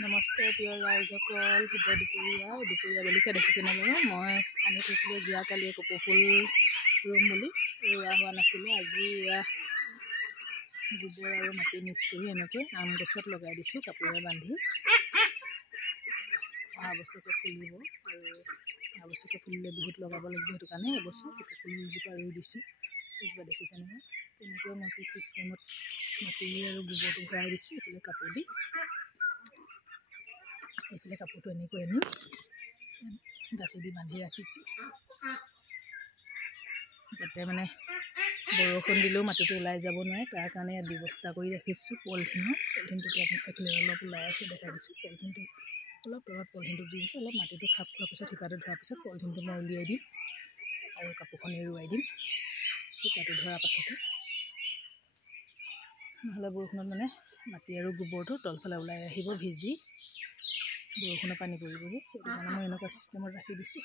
নমস্কাৰ প্ৰিয় ৰাইজসকল, শুভ দুপৰীয়া বেলিকা দেখিছে নে বাৰু? মই আনি থৈছিলোঁ যোৱাকালি কপৌ ফুল ৰুম বুলি, ৰোৱা হোৱা নাছিলে। আজি এয়া গোবৰ আৰু মাটি মিক্স কৰি এনেকৈ আম গছত লগাই দিছোঁ, কাপোৰে বান্ধি। অহা বছৰকে ফুলিব আৰু অহা বছৰকে ফুলিলে বহুত লগাব লাগিব, সেইটো কাৰণে এবছৰ কপৌ ফুলজোপা ৰুই দিছোঁ। সেইজোপা দেখিছে নহয়, তেনেকৈ মাটি চিষ্টেমত মাটি আৰু গোবৰটো ভৰাই দিছোঁ। এইফালে কাপোৰ দি, এইফালে কাপোৰটো এনেকৈ আনি গাঁঠি দি বান্ধি ৰাখিছোঁ, যাতে মানে বৰষুণ দিলেও মাটিটো ওলাই যাব নোৱাৰে। তাৰ কাৰণে ইয়াত ব্যৱস্থা কৰি ৰাখিছোঁ পলিথিনটোতে আপুনি অলপ ওলাই আছে, দেখাই দিছোঁ। পলিথিনটো অলপ তলত পলিথিনটো দি দিছোঁ, অলপ মাটিটো খাপ খোৱাৰ পিছত শিপাটো ধৰাৰ পিছত পলিথিনটো মই উলিয়াই দিম আৰু কাপোৰখন এৰুৱাই দিম শিপাটো ধৰাৰ পাছতে। নহ'লে বৰষুণত মানে মাটি আৰু গোবৰটো তলফালে ওলাই আহিব, ভিজি বৰষুণৰ পানী পৰিবগৈ। সেইটো কাৰণে মই এনেকুৱা চিষ্টেমত ৰাখি দিছোঁ।